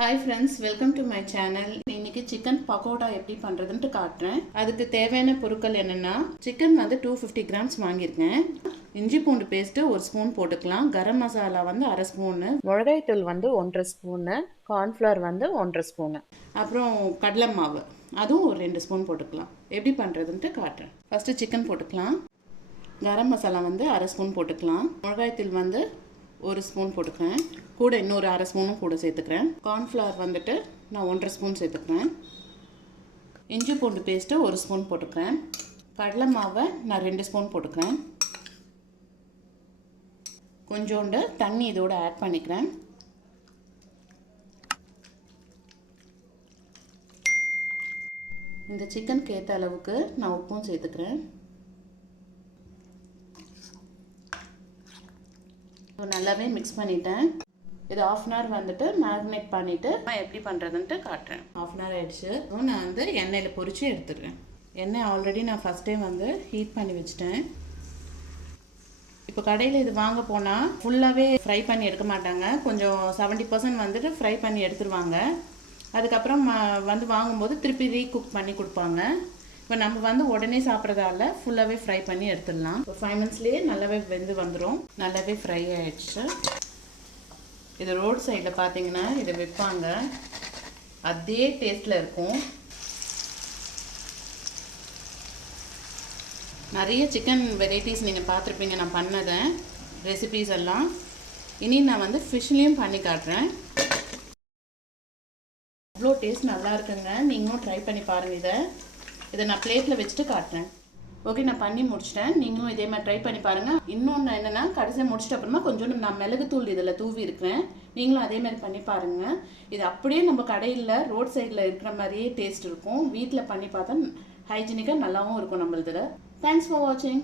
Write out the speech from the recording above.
Hi friends, welcome to my channel. இன்னைக்கு chicken pakoda எப்படி பண்றதுன்னு காட்டுறேன். அதுக்கு தேவையான பொருட்கள் என்னன்னா சிக்கன் வந்து 250 grams வாங்கியிருக்கேன். இஞ்சி பூண்டு பேஸ்ட் 1 ஸ்பூன் போட்டுக்கலாம். கரம் மசாலா வந்து 1/2 ஸ்பூன், மிளகாய் தூள் வந்து 1/2 ஸ்பூன், கார்ன்ஃப்ளவர் வந்து 1/2 ஸ்பூன். அப்புறம் கடலை மாவு அதுவும் ஒரு 2 ஸ்பூன் போட்டுக்கலாம். எப்படி பண்றதுன்னு காட்டுறேன். ஃபர்ஸ்ட் சிக்கன் போட்டுக்கலாம். கரம் மசாலா வந்து 1/2 ஸ்பூன் போட்டுக்கலாம். மிளகாய் தூள் வந்து 1 ஸ்பூன் போட்டுக்கிறேன். கூட இன்னொரு 1/2 ஸ்பூனும் கூட சேர்த்துக்கிறேன். கார்ன்ஃப்ளவர் வந்துட்டு நான் 1/2 ஸ்பூன் சேர்த்துக்கிறேன். இஞ்சி பூண்டு பேஸ்ட்டு 1 ஸ்பூன் போட்டுக்கிறேன். கடலை மாவை நான் 2 ஸ்பூன் போட்டுக்கிறேன். கொஞ்சோண்டு தண்ணி இதோட ஆட் பண்ணிக்கிறேன். இந்த சிக்கனுக்கு ஏற்ற அளவுக்கு நான் உப்பும் சேர்த்துக்கிறேன். நல்லாவே மிக்ஸ் பண்ணிட்டேன். இது 1/2 hour வந்துட்டு மேரினேட் பண்ணிவிட்டு நான் எப்படி பண்ணுறதுன்ட்டு காட்டுறேன். 1/2 hour ஆயிடுச்சு. நான் வந்து எண்ணெயில் பொரிச்சு எடுத்துடுறேன். எண்ணெய் ஆல்ரெடி நான் ஃபஸ்ட்டே வந்து ஹீட் பண்ணி வச்சுட்டேன். இப்போ கடையில் இது வாங்க போனால் ஃபுல்லாகவே ஃப்ரை பண்ணி எடுக்க மாட்டாங்க. கொஞ்சம் 70% வந்துட்டு ஃப்ரை பண்ணி எடுத்துருவாங்க. அதுக்கப்புறம் வந்து வாங்கும்போது திருப்பி ரீகுக் பண்ணி கொடுப்பாங்க. இப்போ நம்ம வந்து உடனே சாப்பிட்றதால ஃபுல்லாகவே ஃப்ரை பண்ணி எடுத்துடலாம். ஒரு 5 minutesலேயே நல்லாவே வெந்து வந்துடும். நல்லாவே ஃப்ரை ஆகிடுச்சு. இது ரோட் சைடில் பார்த்தீங்கன்னா இதை விற்பாங்க. அதே டேஸ்ட்டில் இருக்கும். நிறைய சிக்கன் வெரைட்டிஸ் நீங்கள் பார்த்துருப்பீங்க நான் பண்ணதை ரெசிபீஸ் எல்லாம். இனி நான் வந்து ஃபிஷ்லேயும் பண்ணி காட்டுறேன். அவ்வளோ டேஸ்ட் நல்லா இருக்குங்க. நீங்களும் ட்ரை பண்ணி பாருங்கள். இதை நான் பிளேட்டில் வச்சுட்டு காட்டுறேன். ஓகே, நான் பண்ணி முடிச்சிட்டேன். நீங்களும் இதே மாதிரி ட்ரை பண்ணி பாருங்கள். இன்னொன்று என்னென்னா கடைசியாக முடிச்சிட்ட அப்புறமா கொஞ்சோண்டு நான் மிளகுத்தூள் இதில் தூவி இருக்கிறேன். நீங்களும் அதே மாதிரி பண்ணி பாருங்கள். இது அப்படியே நம்ம கடையில் ரோட் சைடில் இருக்கிற மாதிரியே டேஸ்ட் இருக்கும். வீட்டில் பண்ணி பார்த்தா ஹைஜீனிக்காக நல்லாவும் இருக்கும் நம்மளதில். தேங்க்ஸ் ஃபார் வாட்சிங்.